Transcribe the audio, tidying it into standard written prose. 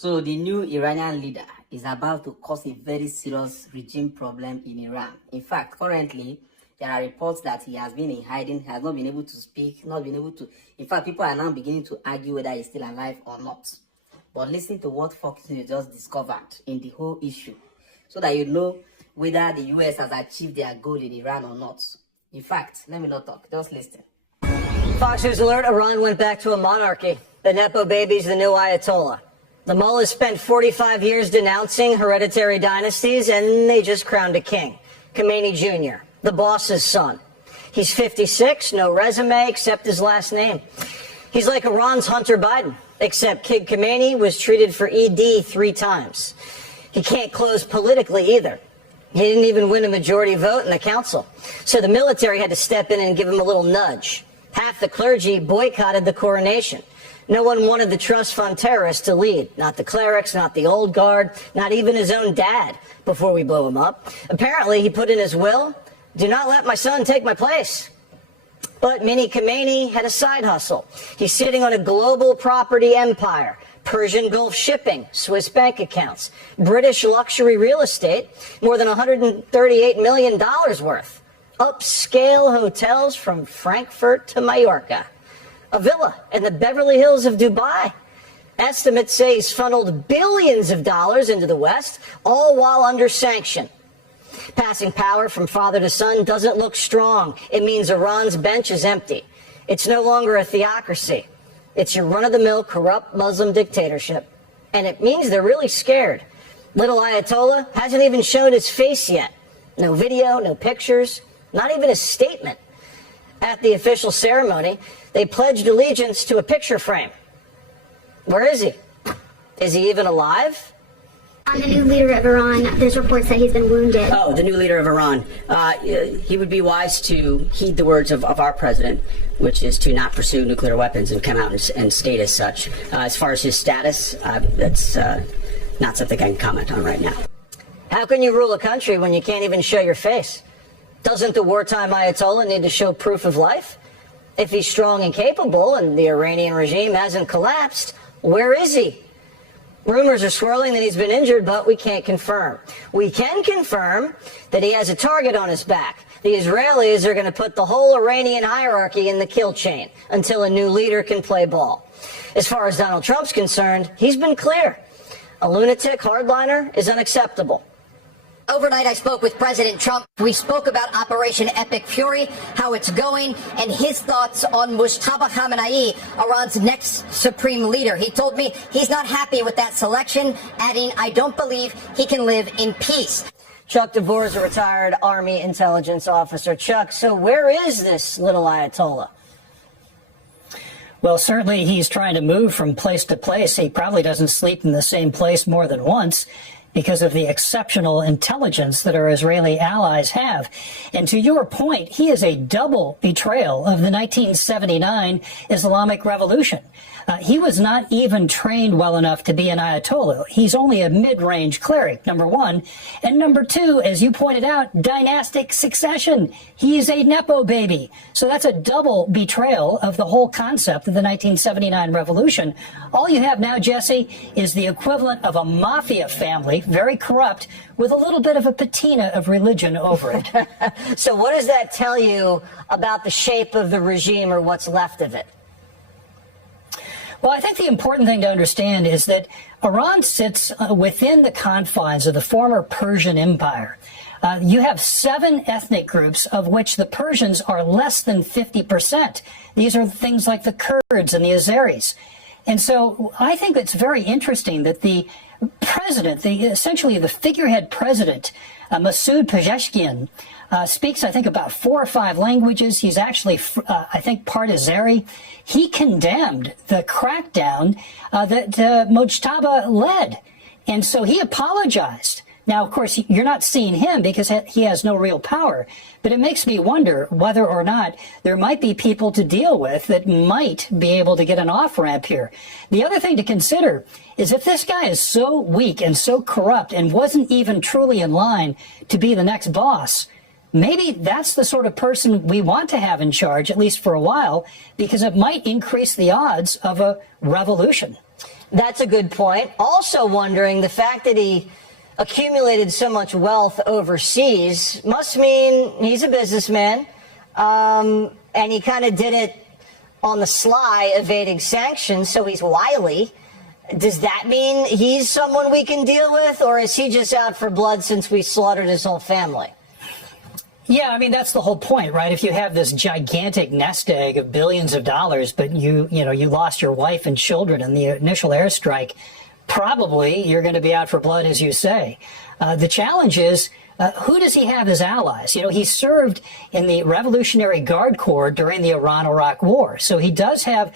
So the new Iranian leader is about to cause a very serious regime problem in Iran. In fact, currently, there are reports that he has been in hiding, has not been able to speak, not been able to... In fact, people are now beginning to argue whether he's still alive or not. But listen to what Fox News just discovered in the whole issue, so that you know whether the US has achieved their goal in Iran or not. In fact, let me not talk, just listen. Fox News alert, Iran went back to a monarchy. The Nepo baby's the new Ayatollah. The mullahs spent 45 years denouncing hereditary dynasties, and they just crowned a king, Khamenei Jr., the boss's son. He's 56, no resume except his last name. He's like Iran's Hunter Biden, except Kid Khamenei was treated for ED 3 times. He can't close politically either. He didn't even win a majority vote in the council. So the military had to step in and give him a little nudge. Half the clergy boycotted the coronation. No one wanted the trust fund terrorists to lead. Not the clerics, not the old guard, not even his own dad before we blow him up. Apparently, he put in his will, do not let my son take my place. But Mini Khamenei had a side hustle. He's sitting on a global property empire. Persian Gulf shipping, Swiss bank accounts, British luxury real estate, more than $138 million worth. Upscale hotels from Frankfurt to Mallorca. A villa in the Beverly Hills of Dubai. Estimates say he's funneled billions of dollars into the West, all while under sanction. Passing power from father to son doesn't look strong. It means Iran's bench is empty. It's no longer a theocracy. It's your run-of-the-mill corrupt Muslim dictatorship. And it means they're really scared. Little Ayatollah hasn't even shown his face yet. No video, no pictures, not even a statement. At the official ceremony, they pledged allegiance to a picture frame. Where is he? Is he even alive? On the new leader of Iran, there's reports that he's been wounded. Oh, the new leader of Iran. He would be wise to heed the words of our president, which is to not pursue nuclear weapons and come out and state as such. As far as his status, that's not something I can comment on right now. How can you rule a country when you can't even show your face? Doesn't the wartime Ayatollah need to show proof of life? If he's strong and capable and the Iranian regime hasn't collapsed, where is he? Rumors are swirling that he's been injured, but we can't confirm. We can confirm that he has a target on his back. The Israelis are going to put the whole Iranian hierarchy in the kill chain until a new leader can play ball. As far as Donald Trump's concerned, he's been clear. A lunatic hardliner is unacceptable. Overnight, I spoke with President Trump. We spoke about Operation Epic Fury, how it's going, and his thoughts on Mujtaba Khamenei, Iran's next supreme leader. He told me he's not happy with that selection, adding, I don't believe he can live in peace. Chuck DeVore is a retired Army intelligence officer. Chuck, so where is this little Ayatollah? Well, certainly he's trying to move from place to place. He probably doesn't sleep in the same place more than once, because of the exceptional intelligence that our Israeli allies have. And to your point, he is a double betrayal of the 1979 Islamic Revolution. He was not even trained well enough to be an Ayatollah. He's only a mid-range cleric, number one. And number two, as you pointed out, dynastic succession. He's a Nepo baby. So that's a double betrayal of the whole concept of the 1979 revolution. All you have now, Jesse, is the equivalent of a mafia family, very corrupt, with a little bit of a patina of religion over it. So what does that tell you about the shape of the regime or what's left of it? Well, I think the important thing to understand is that Iran sits within the confines of the former Persian Empire. You have 7 ethnic groups, of which the Persians are less than 50%. These are things like the Kurds and the Azeris. And so I think it's very interesting that the president, essentially the figurehead president, Masoud Pezeshkian, speaks, I think, about 4 or 5 languages. He's actually, I think, part Azeri. He condemned the crackdown that Mujtaba led. And so he apologized. Now, of course, you're not seeing him because he has no real power. But it makes me wonder whether or not there might be people to deal with that might be able to get an off-ramp here. The other thing to consider is if this guy is so weak and so corrupt and wasn't even truly in line to be the next boss, maybe that's the sort of person we want to have in charge, at least for a while, because it might increase the odds of a revolution. That's a good point. Also wondering, the fact that he accumulated so much wealth overseas must mean he's a businessman, and he kind of did it on the sly, evading sanctions, so he's wily. Does that mean he's someone we can deal with, or is he just out for blood since we slaughtered his whole family? Yeah, I mean, that's the whole point, right? If you have this gigantic nest egg of billions of dollars, but you lost your wife and children in the initial airstrike, probably you're going to be out for blood, as you say. The challenge is, who does he have as allies? You know, he served in the Revolutionary Guard Corps during the Iran-Iraq War, so he does have